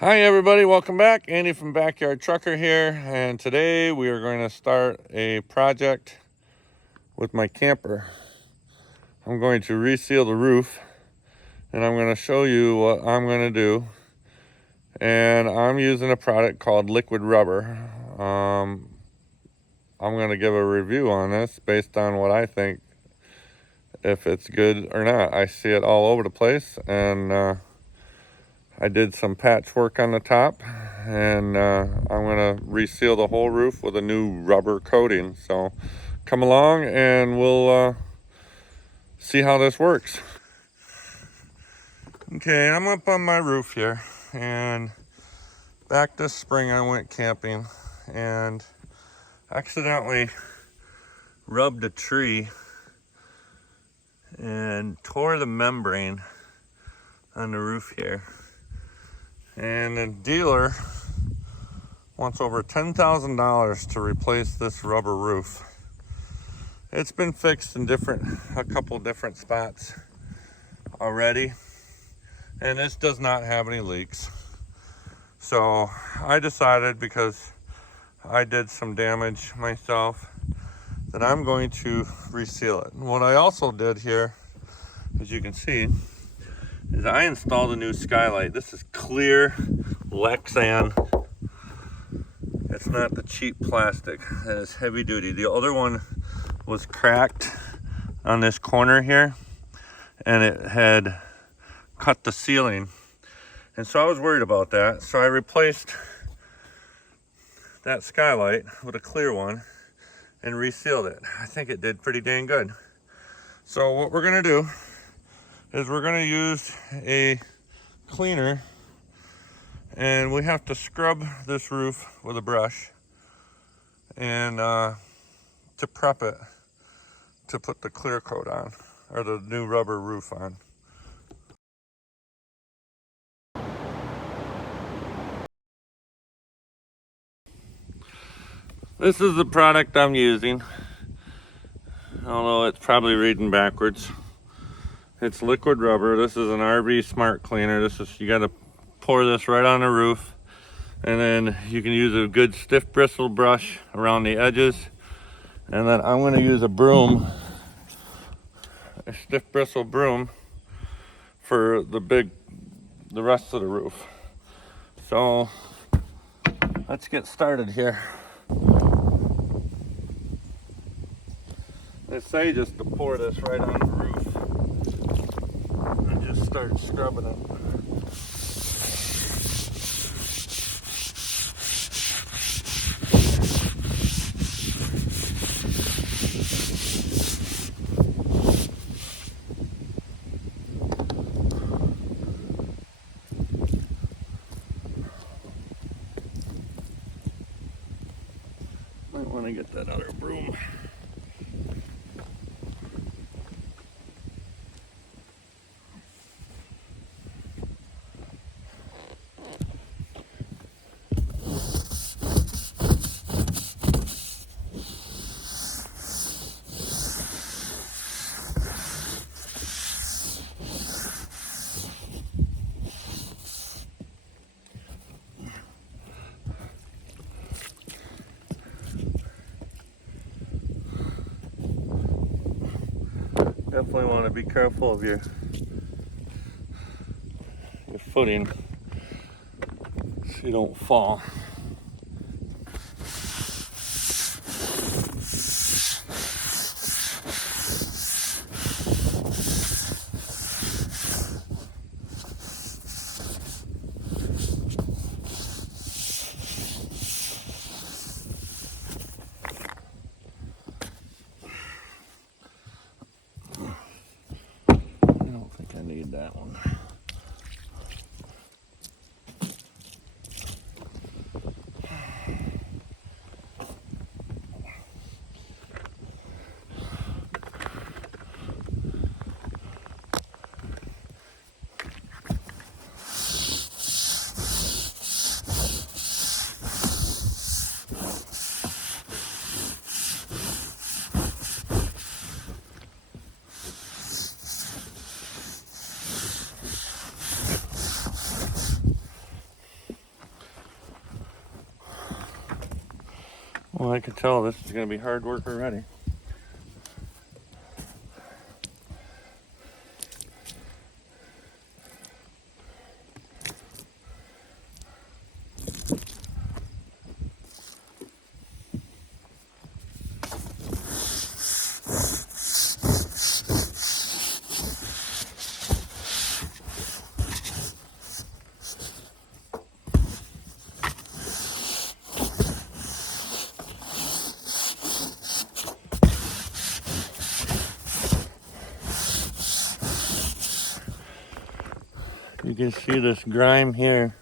Hi everybody, welcome back. Andy from Backyard Trucker here, and today we are going to start a project with my camper. I'm going to reseal the roof and I'm going to show you what I'm going to do. And I'm using a product called Liquid Rubber. I'm going to give a review on this based on what I think, if it's good or not. I see it all over the place, and I did some patchwork on the top, and I'm going to reseal the whole roof with a new rubber coating. So come along and we'll see how this works. Okay, I'm up on my roof here, and back this spring I went camping and accidentally rubbed a tree and tore the membrane on the roof here. And the dealer wants over $10,000 to replace this rubber roof. It's been fixed in a couple different spots already, and this does not have any leaks. So I decided, because I did some damage myself, that I'm going to reseal it. And what I also did here, as you can see, is I installed a new skylight. This is clear Lexan. It's not the cheap plastic. It is heavy duty. The other one was cracked on this corner here, and it had cut the ceiling. And so I was worried about that. So I replaced that skylight with a clear one and resealed it. I think it did pretty dang good. So what we're gonna do is we're gonna use a cleaner, and we have to scrub this roof with a brush and to prep it to put the clear coat on, or the new rubber roof on. This is the product I'm using, although it's probably reading backwards. It's liquid rubber. This is an RV Smart Cleaner. You gotta pour this right on the roof, and then you can use a good stiff bristle brush around the edges, and then I'm gonna use a stiff bristle broom for the rest of the roof. So let's get started here. They say just to pour this right on the roof and just start scrubbing it. Might want to get that other broom. Definitely want to be careful of your footing so you don't fall. I don't think I need that one. Well, I can tell this is going to be hard work already. You can see this grime here.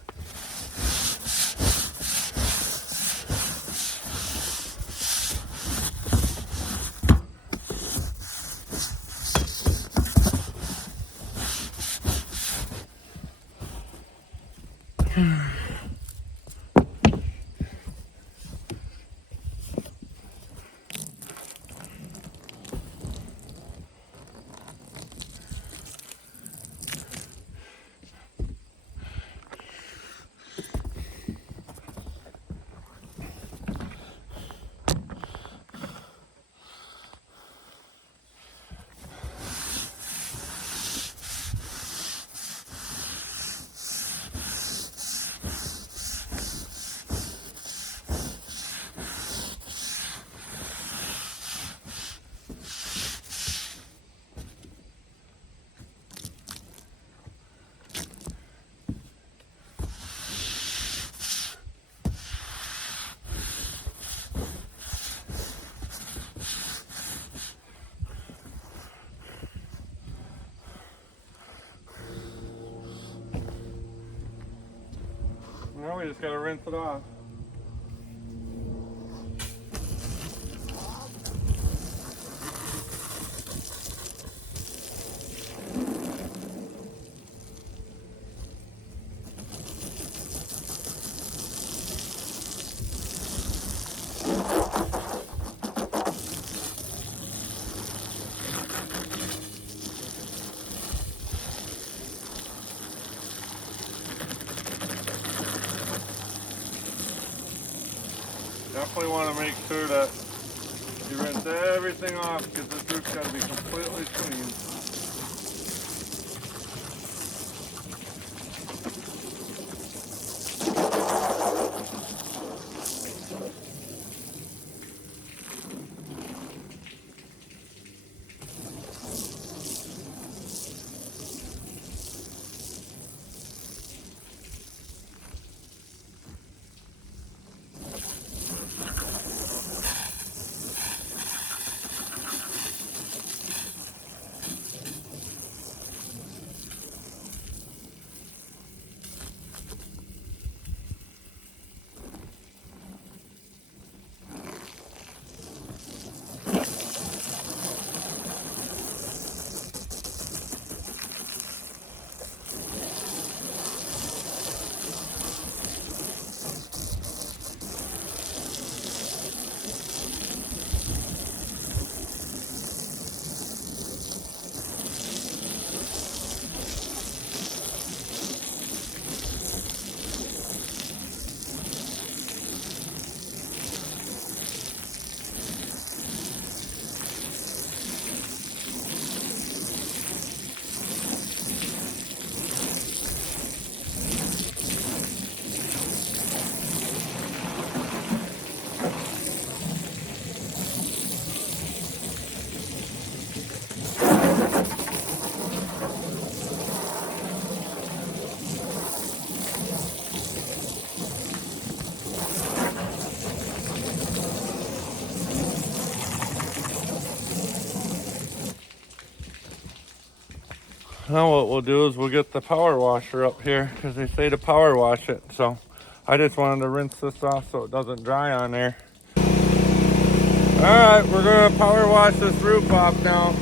Now we just gotta rinse it off. Definitely want to make sure that you rinse everything off because this roof's got to be completely clean. Now what we'll do is we'll get the power washer up here because they say to power wash it. So I just wanted to rinse this off so it doesn't dry on there. All right, we're gonna power wash this roof off now.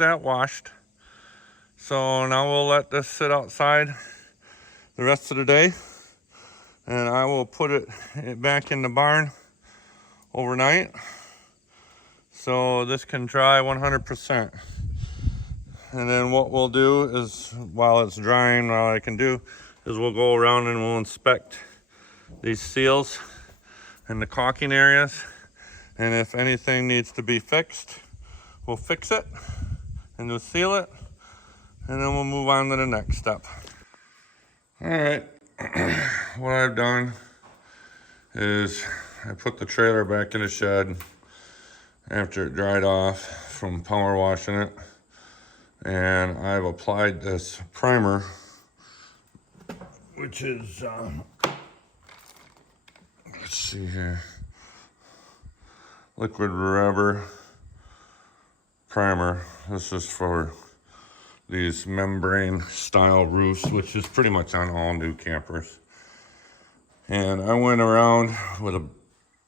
that washed. So now we'll let this sit outside the rest of the day, and I will put it back in the barn overnight so this can dry 100%. And then what we'll do is, while it's drying, all I can do is we'll go around and we'll inspect these seals and the caulking areas, and if anything needs to be fixed, we'll fix it and we'll seal it, and then we'll move on to the next step. All right, what I've done is I put the trailer back in the shed after it dried off from power washing it, and I've applied this primer, which is, let's see here, liquid rubber primer. This is for these membrane style roofs, which is pretty much on all new campers. And I went around with a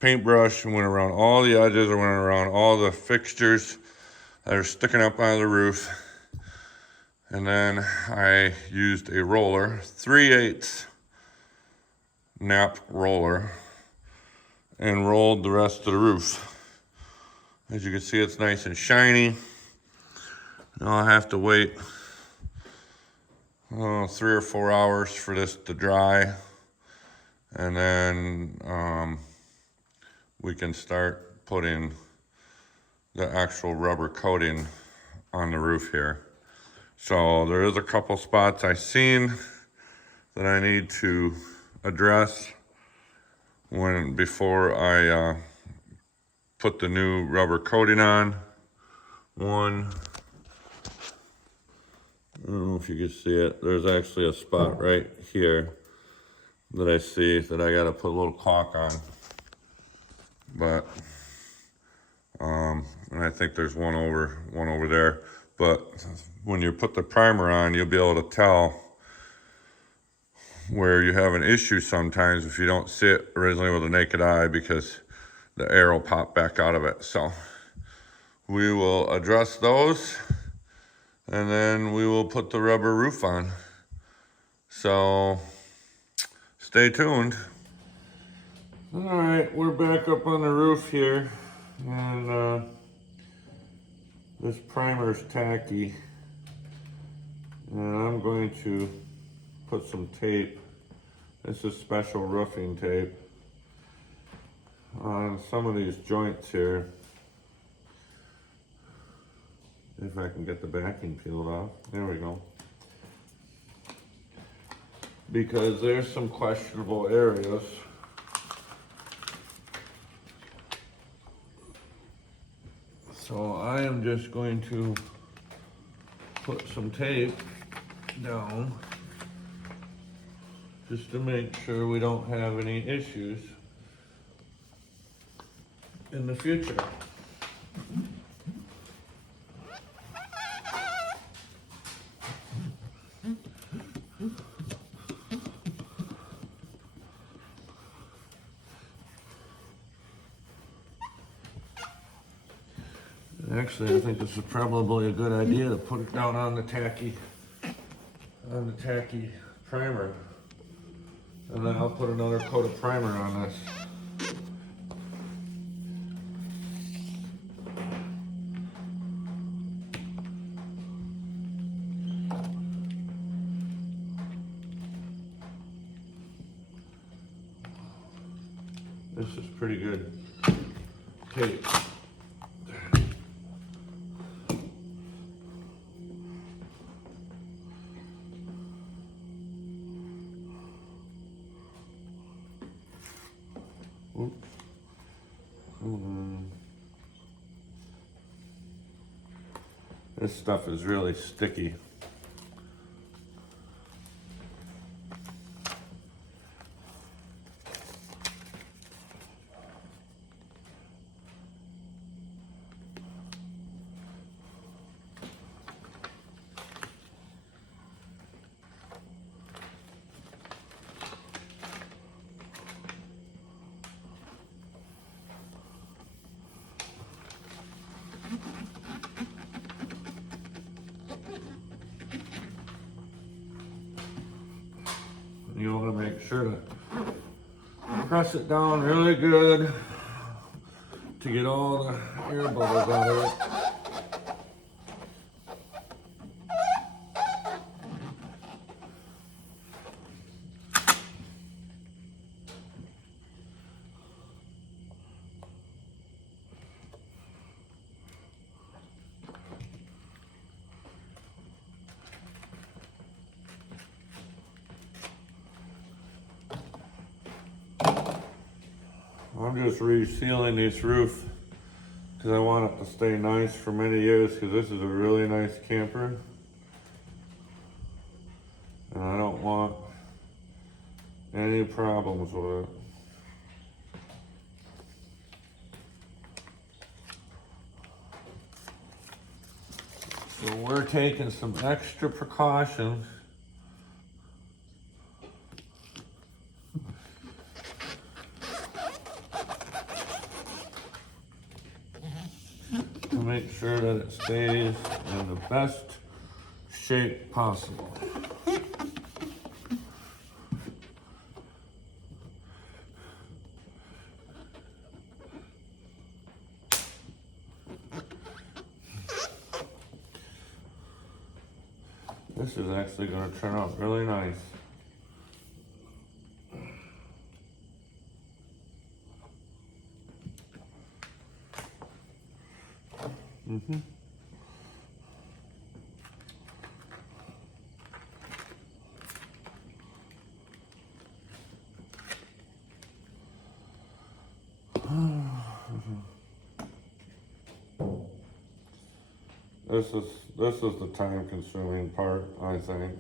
paintbrush and went around all the edges. I went around all the fixtures that are sticking up out of the roof. And then I used a roller, 3/8 nap roller, and rolled the rest of the roof. As you can see, it's nice and shiny. Now I'll have to wait 3 or 4 hours for this to dry, and then we can start putting the actual rubber coating on the roof here. So there is a couple spots I've seen that I need to address before I put the new rubber coating on. One, I don't know if you can see it, there's actually a spot right here that I see that I gotta put a little caulk on. But, and I think there's one over there. But when you put the primer on, you'll be able to tell where you have an issue sometimes if you don't see it originally with the naked eye, because the air will pop back out of it. So we will address those, and then we will put the rubber roof on. So stay tuned. All right, we're back up on the roof here, and this primer is tacky, and I'm going to put some tape. This is special roofing tape on some of these joints here. If I can get the backing peeled off. There we go. Because there's some questionable areas. So I am just going to put some tape down just to make sure we don't have any issues in the future. Actually, I think this is probably a good idea to put it down on the tacky primer. And then I'll put another coat of primer on this. This is pretty good tape. Oops. This stuff is really sticky. You want to make sure to press it down really good to get all the air bubbles out of it. I'm just resealing this roof because I want it to stay nice for many years, because this is a really nice camper. And I don't want any problems with it. So we're taking some extra precautions to make sure that it stays in the best shape possible. This is actually going to turn out really nice. This is the time-consuming part, I think,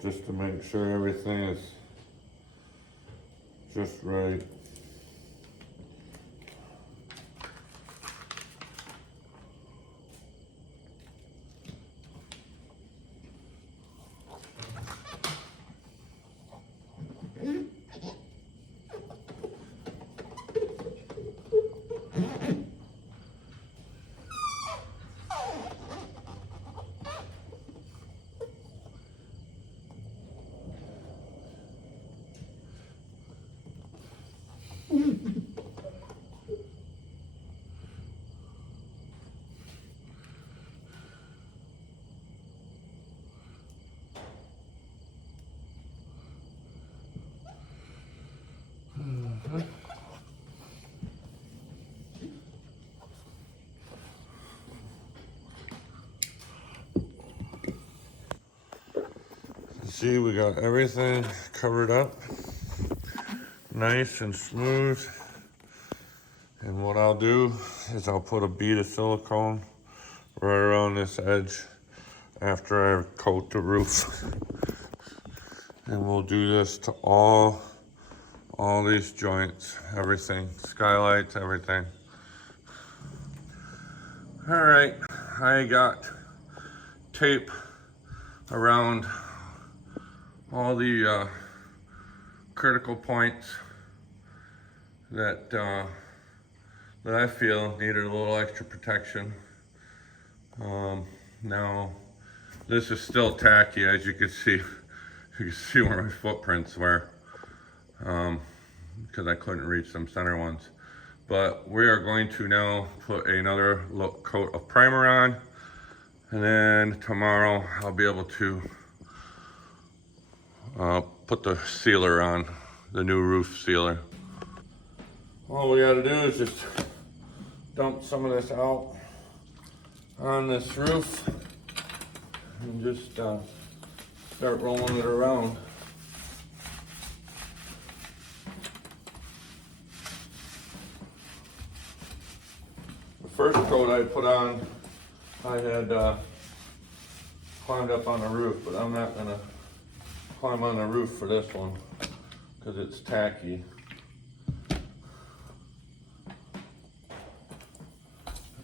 just to make sure everything is just right. See, we got everything covered up, nice and smooth. And what I'll do is I'll put a bead of silicone right around this edge after I coat the roof. And we'll do this to all these joints, everything, skylights, everything. All right, I got tape around all the critical points that that I feel needed a little extra protection. Now, this is still tacky, as you can see. You can see where my footprints were, because I couldn't reach some center ones. But we are going to now put another coat of primer on, and then tomorrow I'll be able to put the sealer on, the new roof sealer. All we gotta do is just dump some of this out on this roof and just start rolling it around. The first coat I put on, I had climbed up on the roof, but I'm not gonna climb on the roof for this one because it's tacky. I'm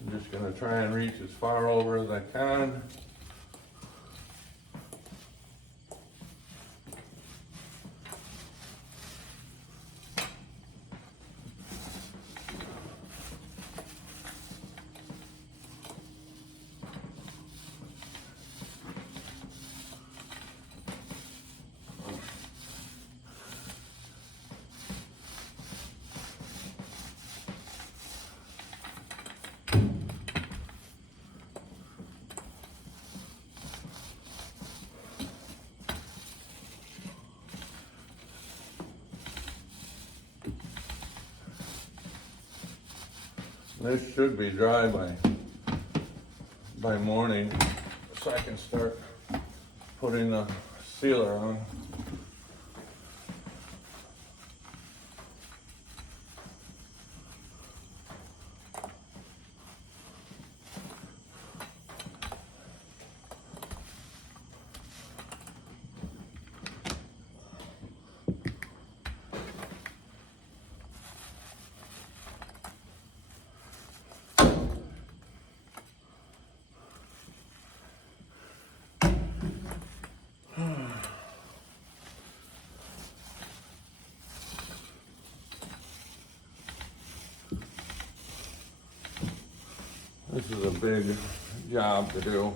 just gonna try and reach as far over as I can. This should be dry by morning, so I can start putting the sealer on. This is a big job to do.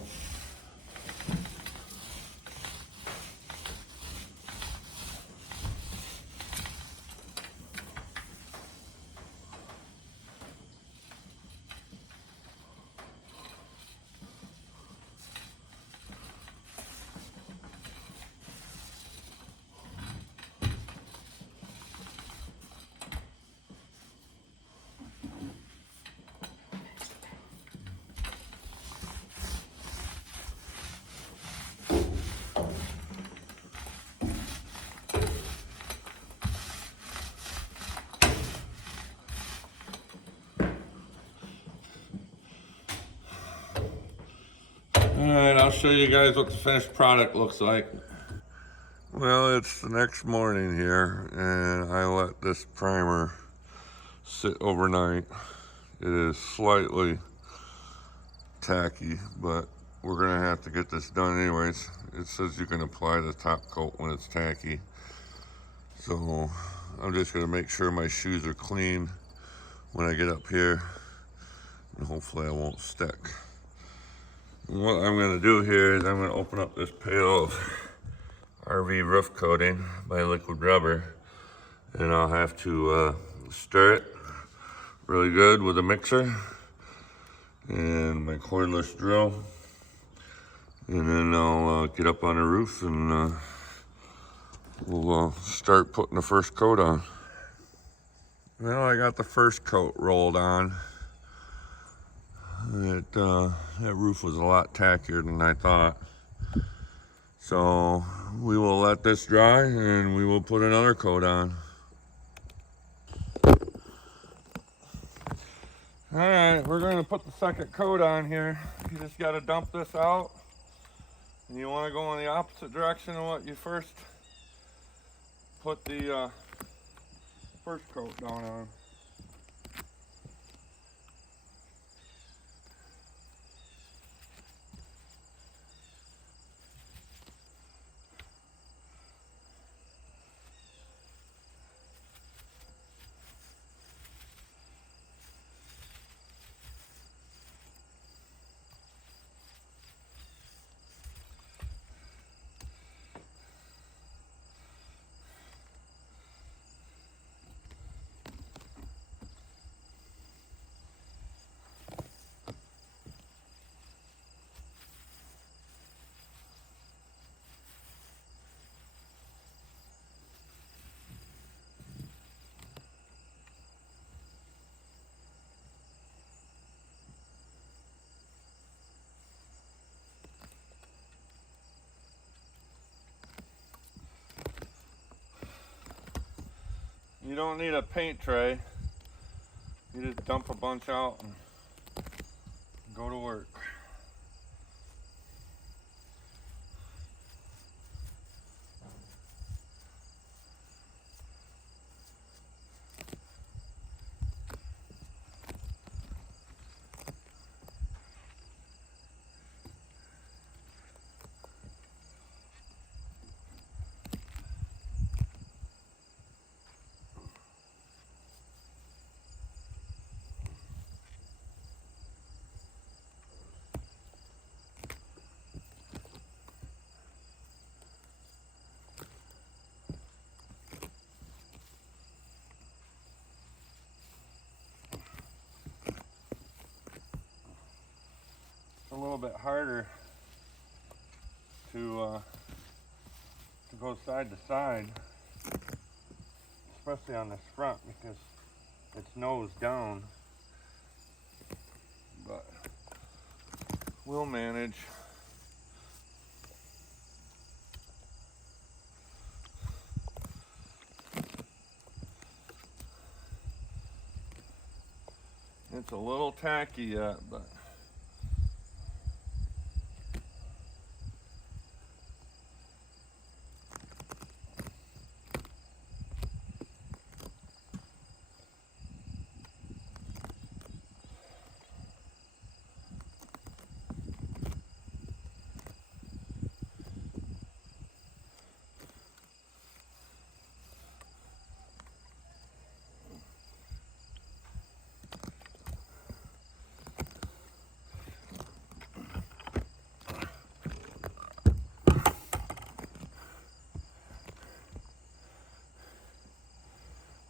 Alright, I'll show you guys what the finished product looks like. Well, it's the next morning here, and I let this primer sit overnight. It is slightly tacky, but we're gonna have to get this done anyways. It says you can apply the top coat when it's tacky. So I'm just gonna make sure my shoes are clean when I get up here, and hopefully I won't stick. What I'm going to do here is I'm going to open up this pail of RV roof coating by Liquid Rubber, and I'll have to stir it really good with a mixer and my cordless drill, and then I'll get up on the roof and we'll start putting the first coat on. Well, I got the first coat rolled on. That roof was a lot tackier than I thought. So we will let this dry and we will put another coat on. Alright, we're going to put the second coat on here. You just got to dump this out. And you want to go in the opposite direction of what you first put the first coat down on. You don't need a paint tray. You just dump a bunch out and go to work. It's a little bit harder to go side to side, especially on this front because it's nose down. we'll manage. It's a little tacky yet, but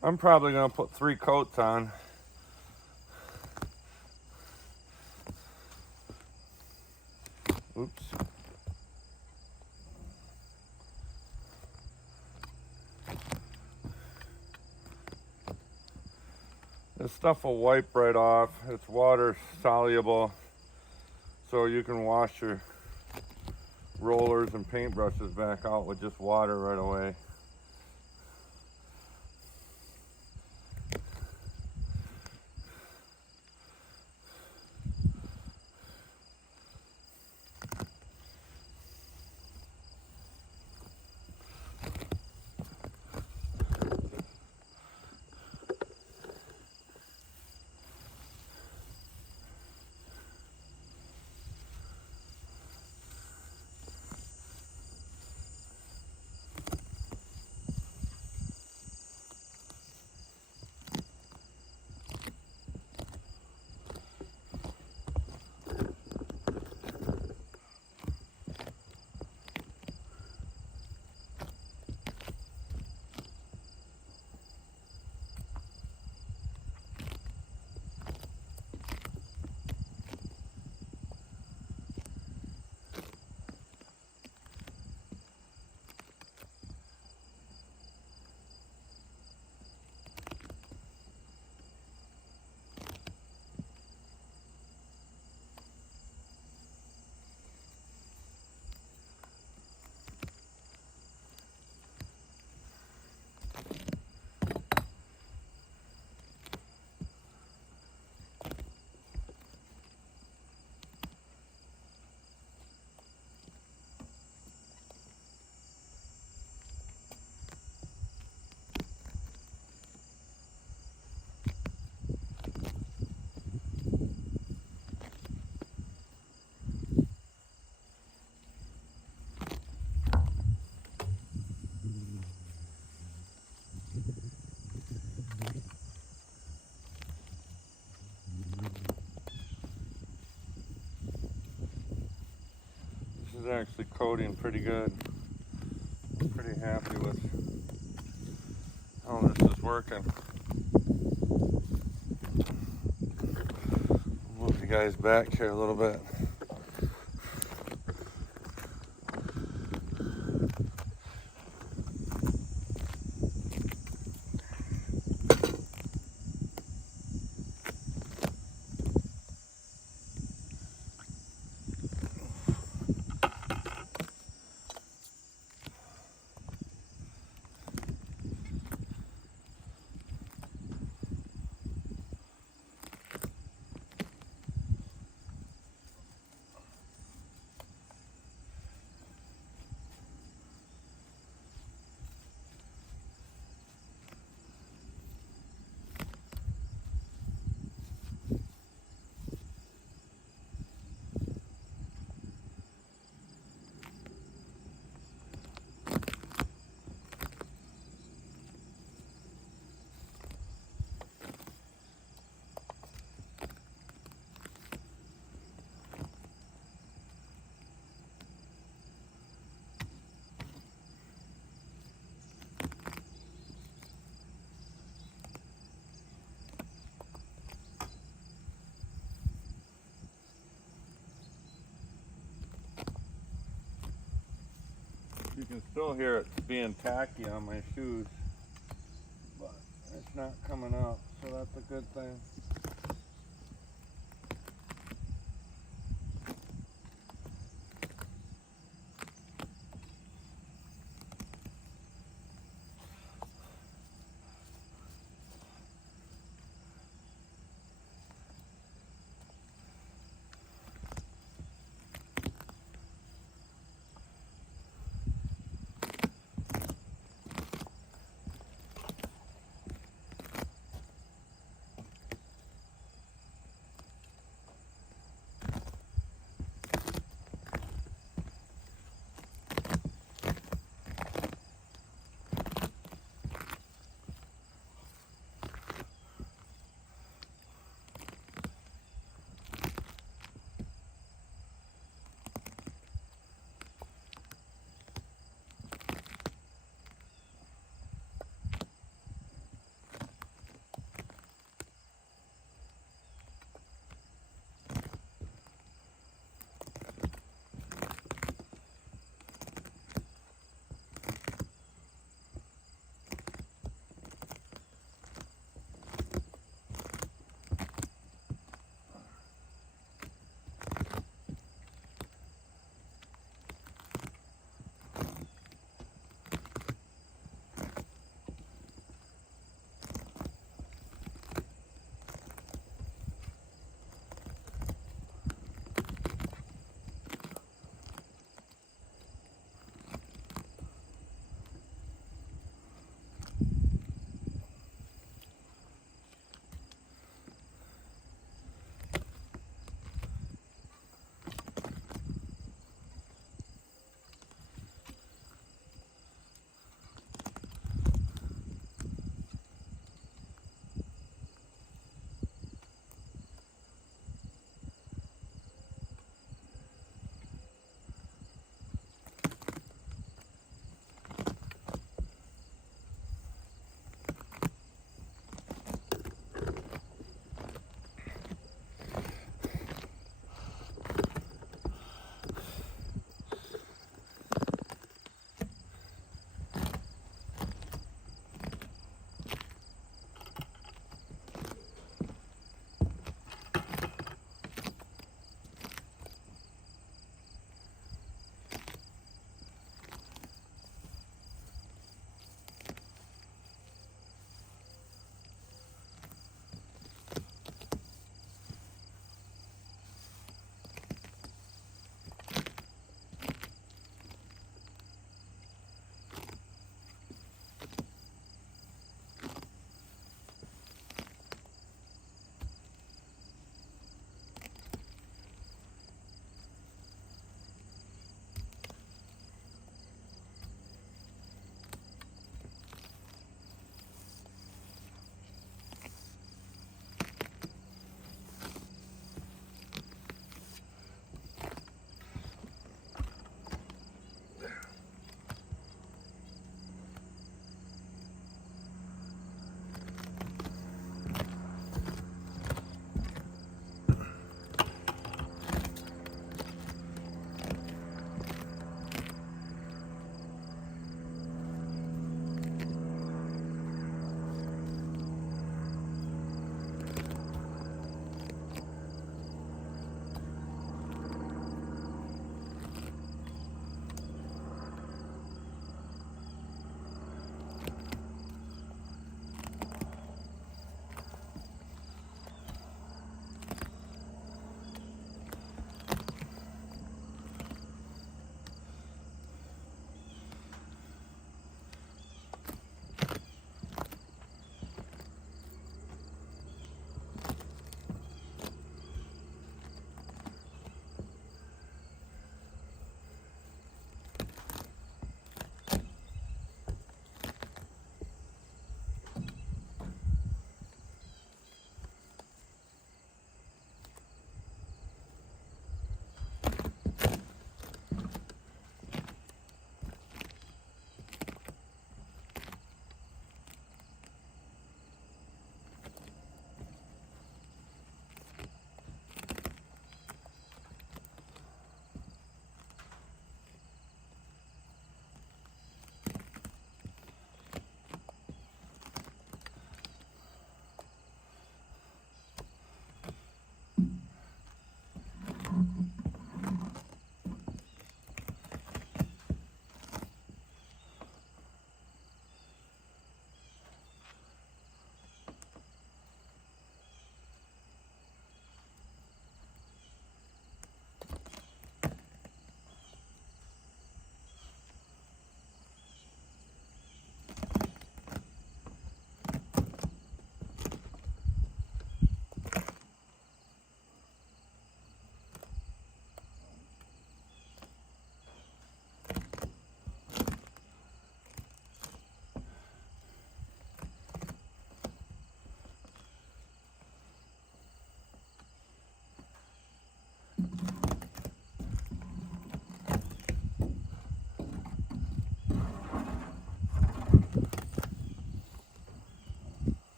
I'm probably gonna put 3 coats on. Oops. This stuff will wipe right off. It's water soluble, so you can wash your rollers and paintbrushes back out with just water right away. This is actually coating pretty good. I'm pretty happy with how this is working. Move you guys back here a little bit. You can still hear it being tacky on my shoes, but it's not coming up, so that's a good thing.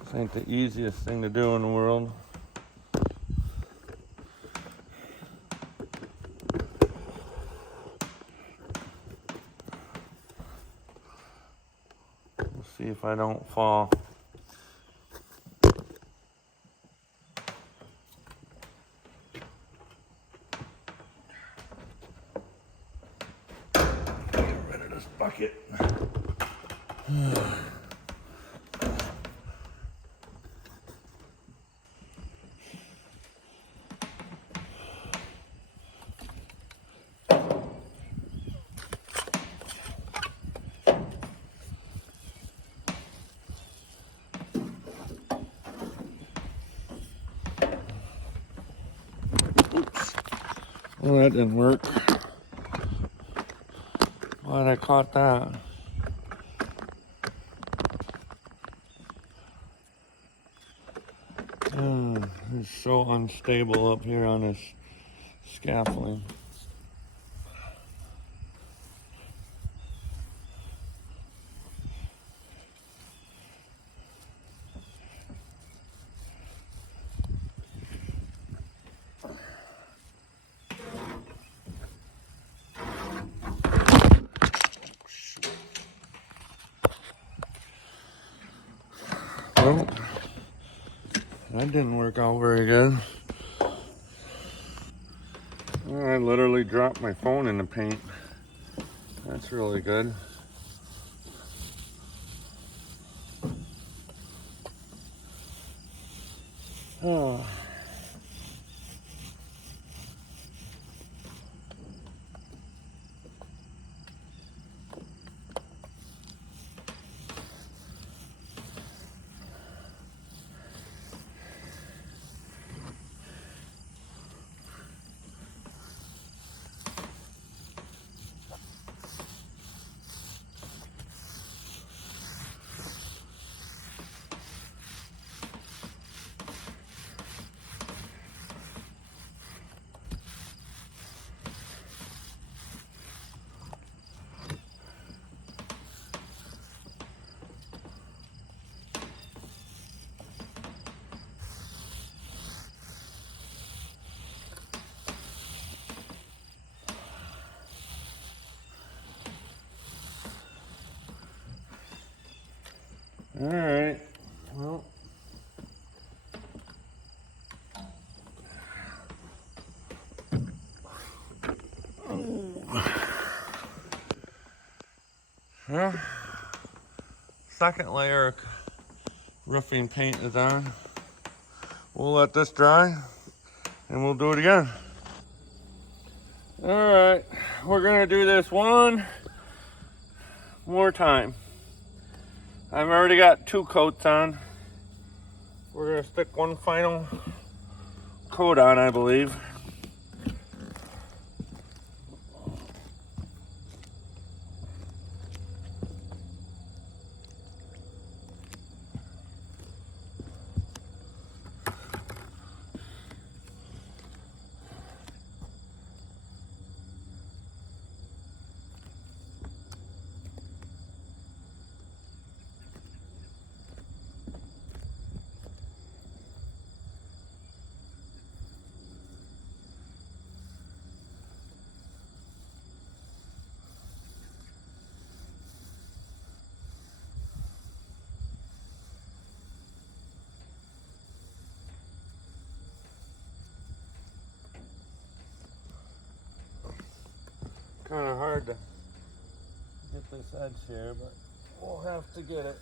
This ain't the easiest thing to do in the world. We'll see if I don't fall. Get rid of this bucket. Oops. Well, that didn't work. Glad I caught that. It's so unstable up here on this scaffolding. Well, that didn't work out very good. I literally dropped my phone in the paint. That's really good. Oh. All right. Well. Well, second layer of roofing paint is on. We'll let this dry and we'll do it again. All right, we're gonna do this one more time. I've already got 2 coats on. We're gonna stick one final coat on, I believe. Kind of hard to get this edge here, but we'll have to get it.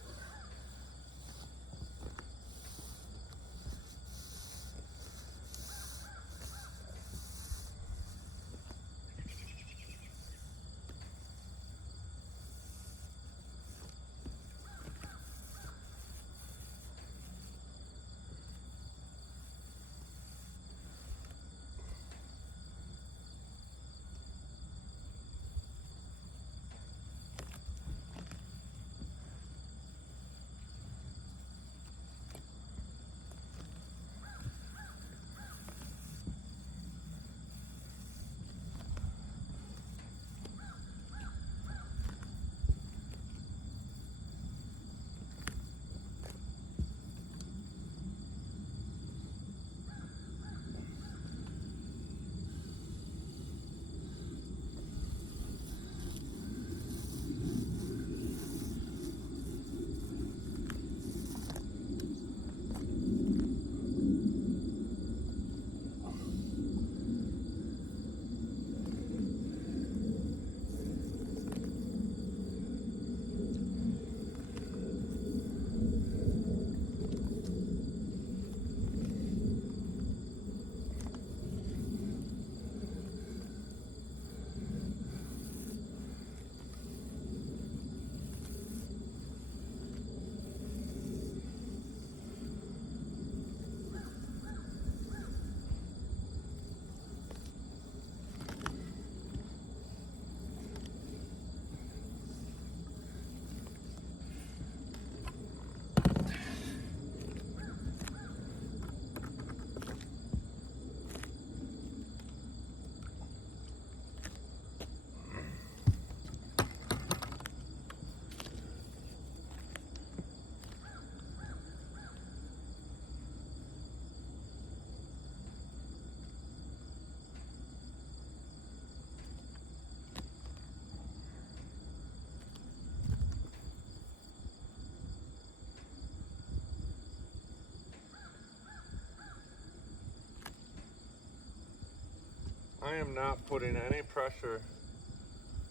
I am not putting any pressure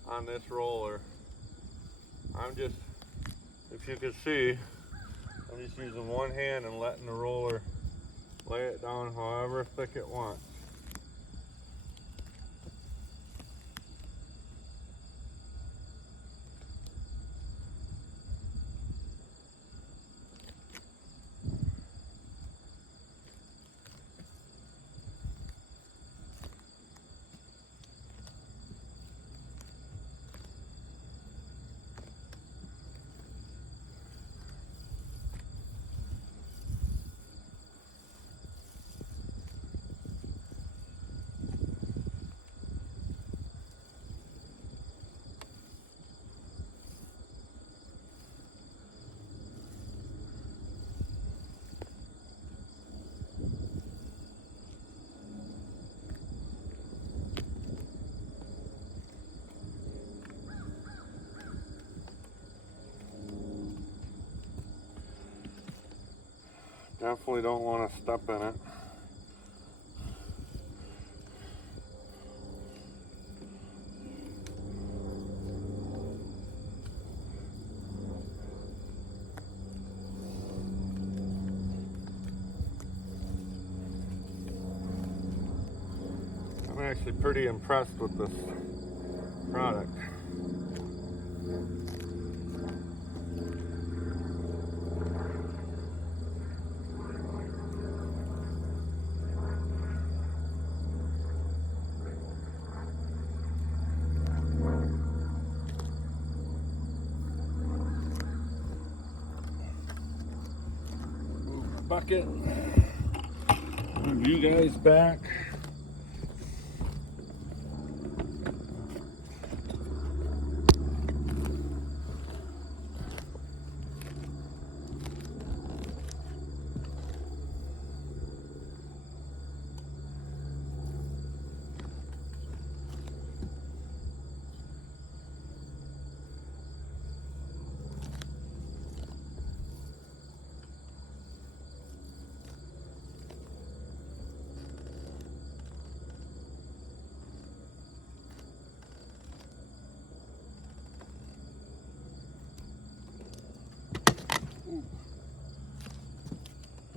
on this roller. I'm just, if you can see, I'm just using one hand and letting the roller lay it down however thick it wants. Definitely don't want to step in it. I'm actually pretty impressed with this product. Bucket. Move you guys back.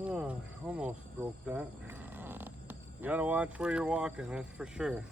Oh, almost broke that. You gotta watch where you're walking, that's for sure.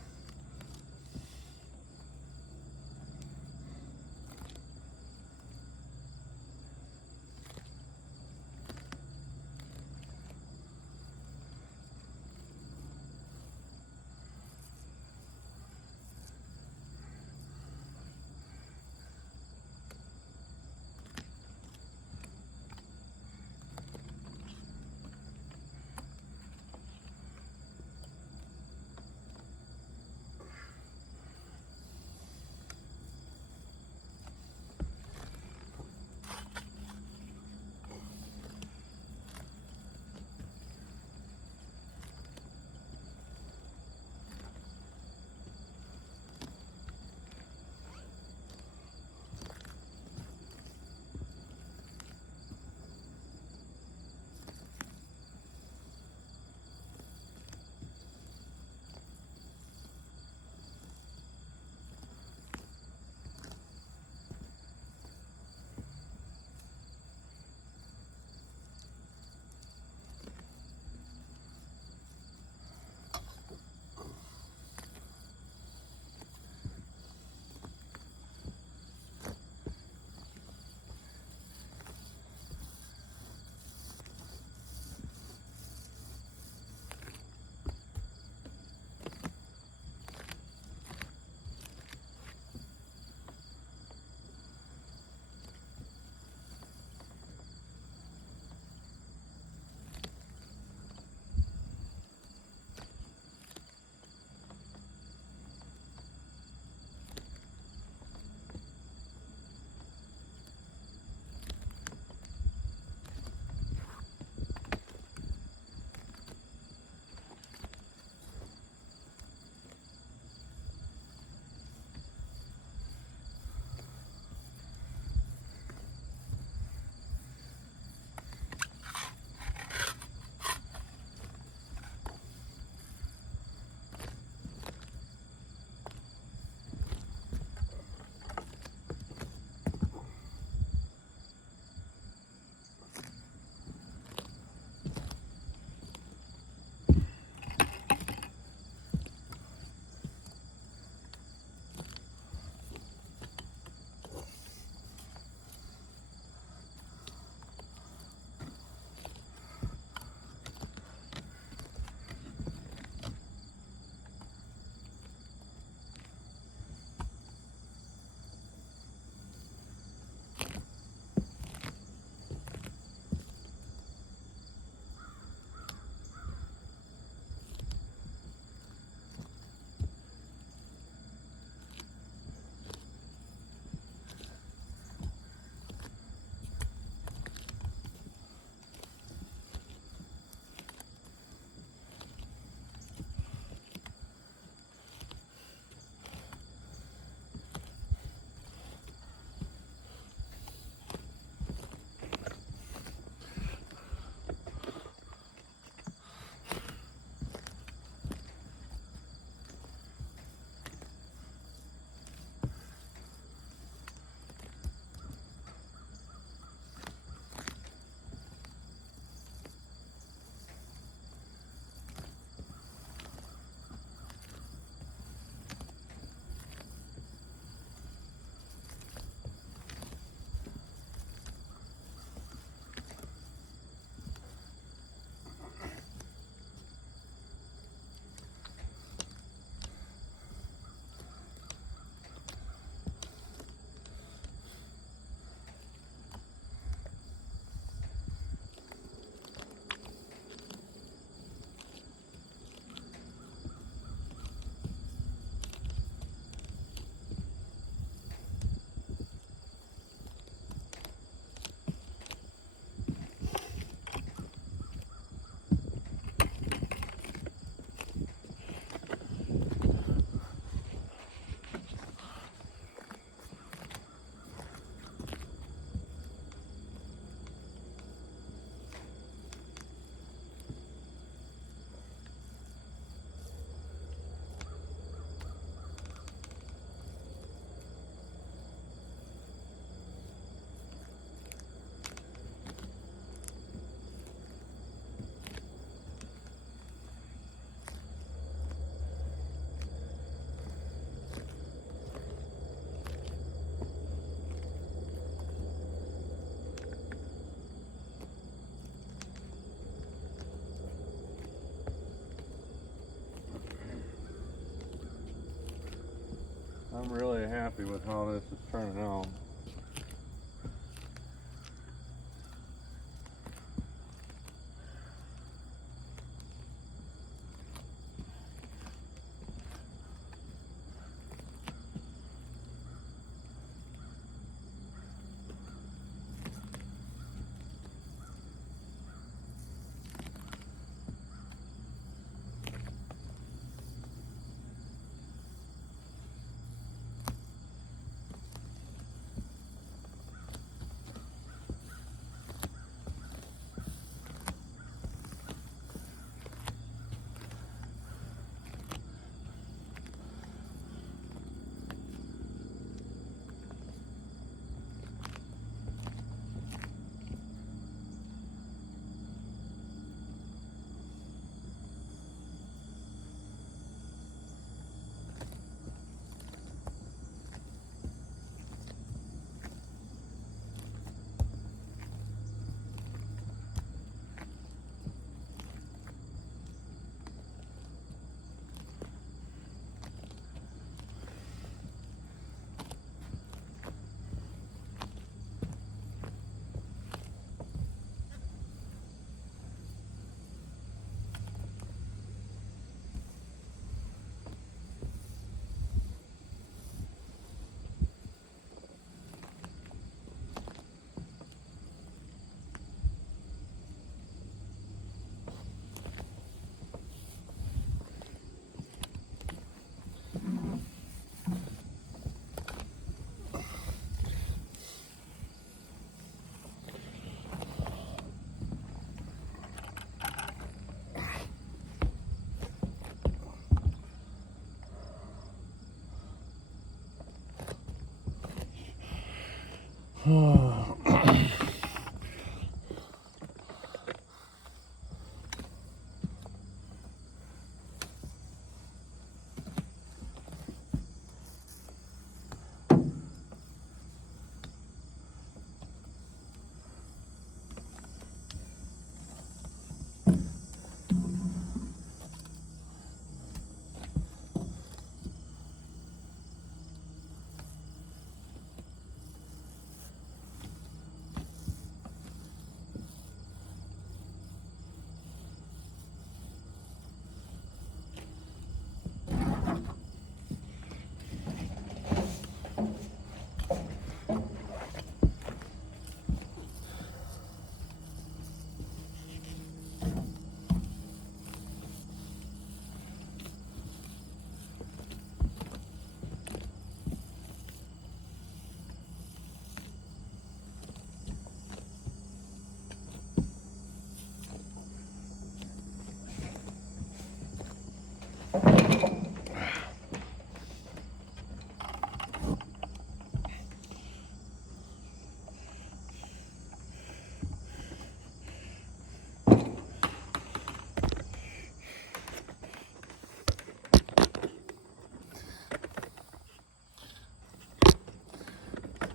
I'm really happy with how this is turning out.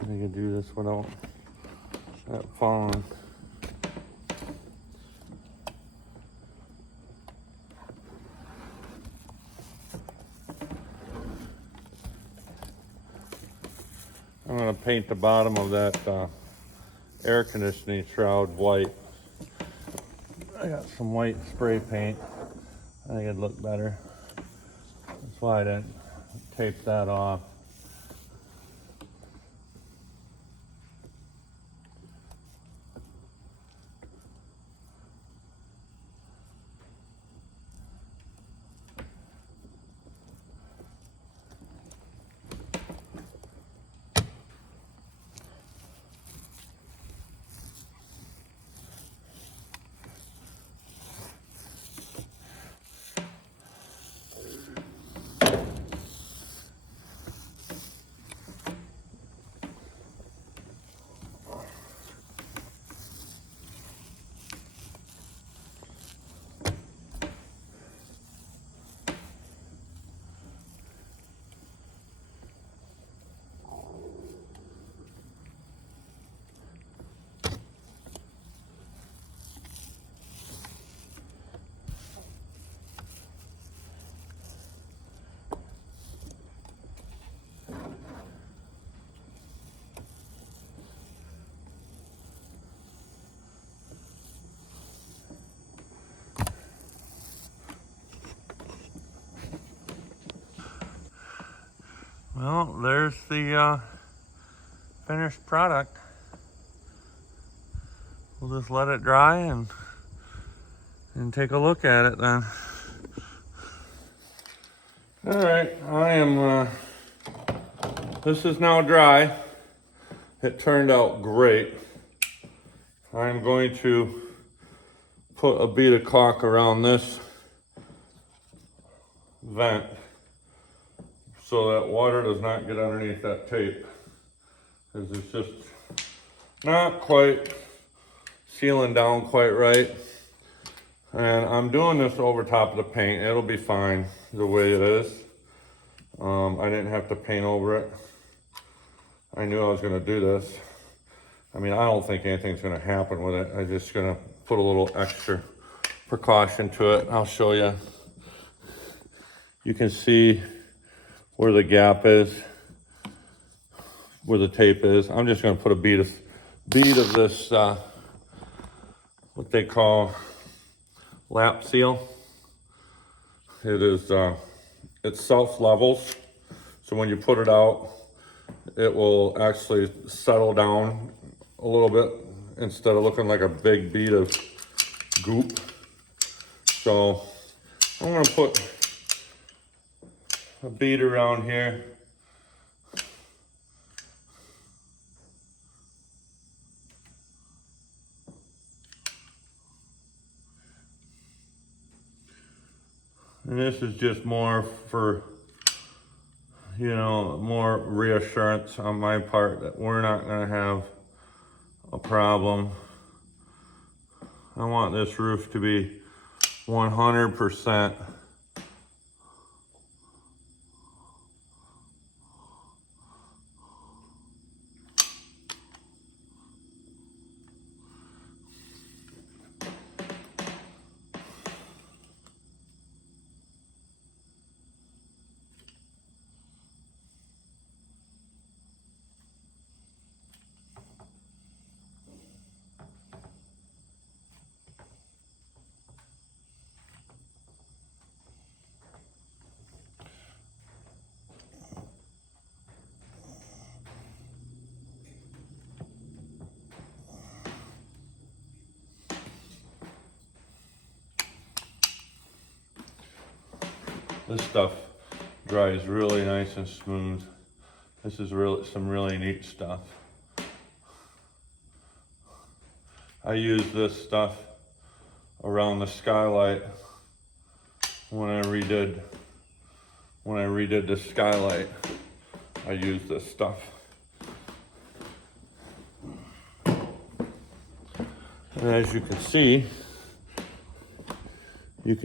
I can do this without that falling. I'm going to paint the bottom of that air conditioning shroud white. I got some white spray paint. I think it'd look better. That's why I didn't tape that off. Well, there's the finished product. We'll just let it dry and take a look at it then. All right, this is now dry. It turned out great. I'm going to put a bead of caulk around this vent so that water does not get underneath that tape, because it's just not quite sealing down quite right. And I'm doing this over top of the paint. It'll be fine the way it is. I didn't have to paint over it. I knew I was gonna do this. I mean, I don't think anything's gonna happen with it. I'm just gonna put a little extra precaution to it. I'll show you. You can see where the gap is, where the tape is. I'm just gonna put a bead of this, what they call lap seal. It is, it self-levels. So when you put it out, it will actually settle down a little bit instead of looking like a big bead of goop. So I'm gonna put a bead around here. And this is just more for, you know, more reassurance on my part that we're not gonna have a problem. I want this roof to be 100% this stuff dries really nice and smooth. This is really some really neat stuff. I use this stuff around the skylight when I redid the skylight. I used this stuff. And as you can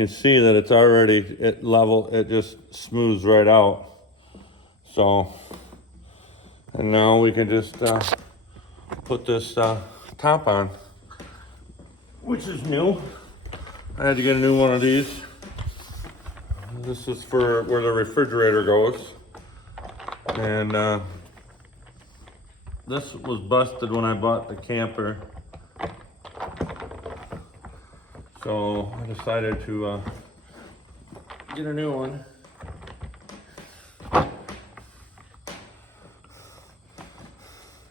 see that it's already at level, it just smooths right out. So, and now we can just put this top on, which is new. I had to get a new one of these. This is for where the refrigerator goes. And this was busted when I bought the camper. So I decided to get a new one.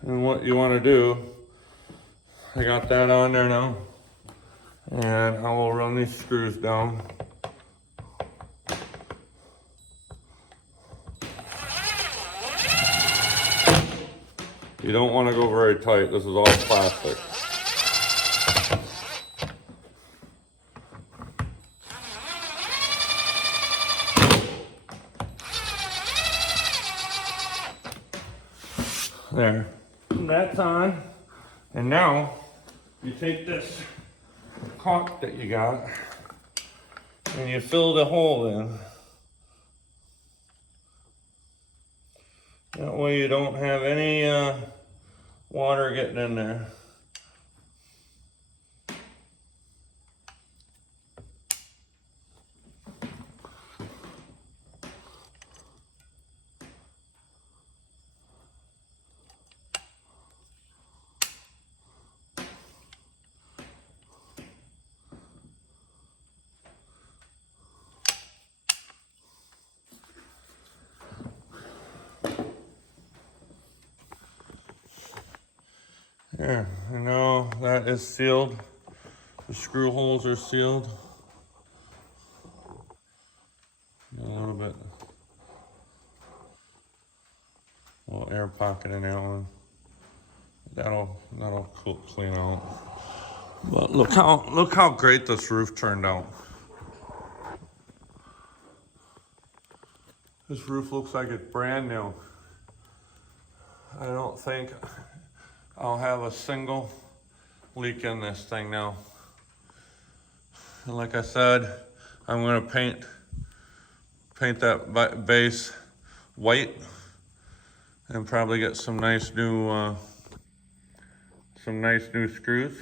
And what you want to do, I got that on there now. And I will run these screws down. You don't want to go very tight. This is all plastic. There, that's on. And now you take this caulk that you got and you fill the hole in. That way you don't have any water getting in there. Yeah, I know that is sealed. The screw holes are sealed. A little air pocket in that one. That'll clean out. But look how great this roof turned out. This roof looks like it's brand new. I don't think I'll have a single leak in this thing now. And like I said, I'm gonna paint that base white and probably get some nice new screws.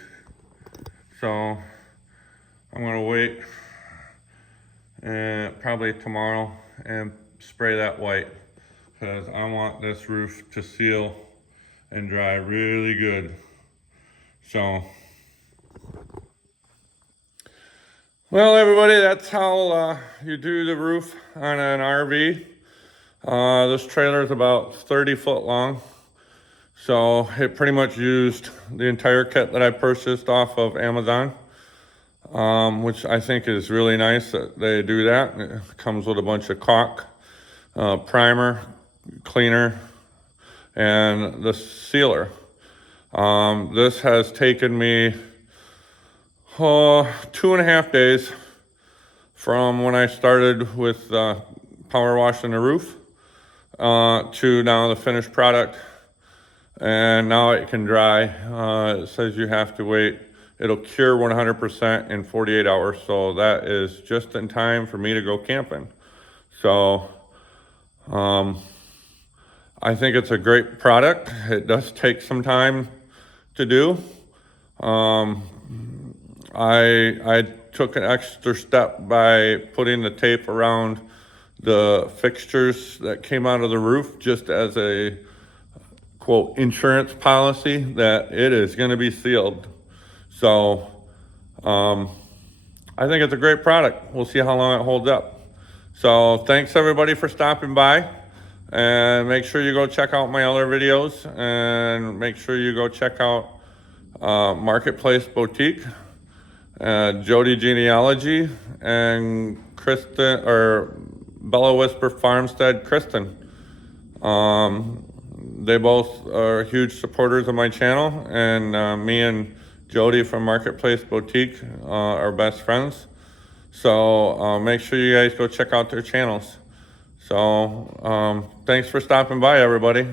So I'm gonna wait probably tomorrow and spray that white, because I want this roof to seal and dry really good. So, well, everybody, that's how you do the roof on an RV. This trailer is about 30 foot long, so it pretty much used the entire kit that I purchased off of Amazon, which I think is really nice that they do that. It comes with a bunch of caulk, primer, cleaner, and the sealer. This has taken me 2.5 days from when I started with power washing the roof to now the finished product, and now it can dry. It says you have to wait. It'll cure 100% in 48 hours, so that is just in time for me to go camping. So I think it's a great product. It does take some time to do. I took an extra step by putting the tape around the fixtures that came out of the roof, just as a quote insurance policy that it is going to be sealed. So I think it's a great product. We'll see how long it holds up. So thanks everybody for stopping by, and make sure you go check out my other videos, and make sure you go check out Marketplace Boutique, Jody Genealogy, and Kristen, or Bella Whisper Farmstead Kristen. They both are huge supporters of my channel, and me and Jody from Marketplace Boutique are best friends. So make sure you guys go check out their channels. So thanks for stopping by, everybody.